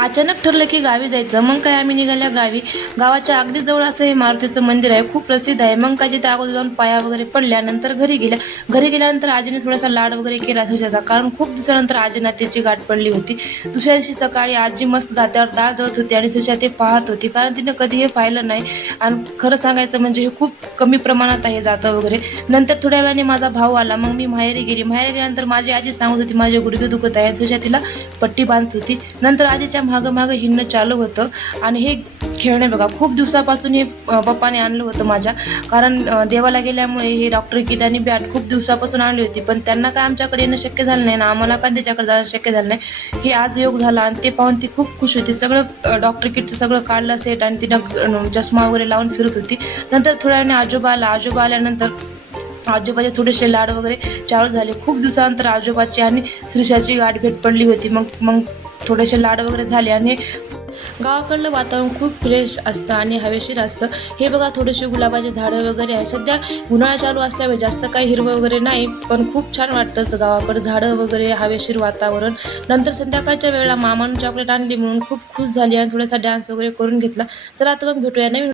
अचानक ठरलं की गावी जायचं. मग काय आम्ही निघाल्या गावी. गावाच्या अगदी जवळ असं हे मारुतीचं मंदिर आहे, खूप प्रसिद्ध आहे. मग काय तिथे अगोदर जाऊन पाया वगैरे पडल्या. नंतर घरी गेल्या. घरी गेल्यानंतर आजीने थोडासा लाड वगैरे केला ठेच्याचा, कारण खूप दिवसानंतर आजींना त्याची गाठ पडली होती. दुसऱ्या दिवशी सकाळी आजी मस्त दात्यावर डाळ दळत होती आणि ठेच्या ते पाहत होती, कारण तिनं कधी हे पाहिलं नाही. आणि खरं सांगायचं म्हणजे हे खूप कमी प्रमाणात आहे जातं वगैरे. नंतर थोड्या वेळाने माझा भाऊ आला. मग मी माहेरी गेली. माहेरी गेल्यानंतर माझी आजी सांगत होती माझे गुडघे दुखत आहे. ठेच्या तिला पट्टी बांधत होती. नंतर आजीच्या मागं मागं हिंडणं चालू होतं. आणि हे खेळणे बघा, खूप दिवसापासून हे पप्पाने आणलं होतं माझ्या, कारण देवाला गेल्यामुळे हे डॉक्टर किट आणि बॅट खूप दिवसापासून आणली होती, पण त्यांना काय आमच्याकडे येणं शक्य झालं नाही ना आम्हाला काय त्याच्याकडे जाणं शक्य झालं नाही. हे आज योग झाला आणि ते पाहून ती खूप खुश होती. सगळं डॉक्टर किटचं सगळं काढलं सेट आणि तिनं चष्मा वगैरे लावून फिरत होती. नंतर थोड्या वेळाने आजोबा आल्यानंतर आजोबाचे थोडेसे लाड वगैरे चालू झाले. खूप दिवसानंतर आजोबाची आणि श्रीषाची गाठ भेट पडली होती. मग मग थोडेसे लाड वगैरे झाले आणि गावाकडलं वातावरण खूप फ्रेश असतं आणि हवेशीर असतं. हे बघा, थोडेसे गुलाबाचे झाडं वगैरे आहे. सध्या उन्हाळा चालू असल्यामुळे जास्त काही हिरवं वगैरे नाही, पण खूप छान वाटतं गावाकडं, झाडं वगैरे, हवेशीर वातावरण. नंतर संध्याकाळच्या वेळेला मामानं चॉकलेट आणली म्हणून खूप खुश झाली आणि थोडासा डान्स वगैरे करून घेतला. चला आता मग भेटूया नवीन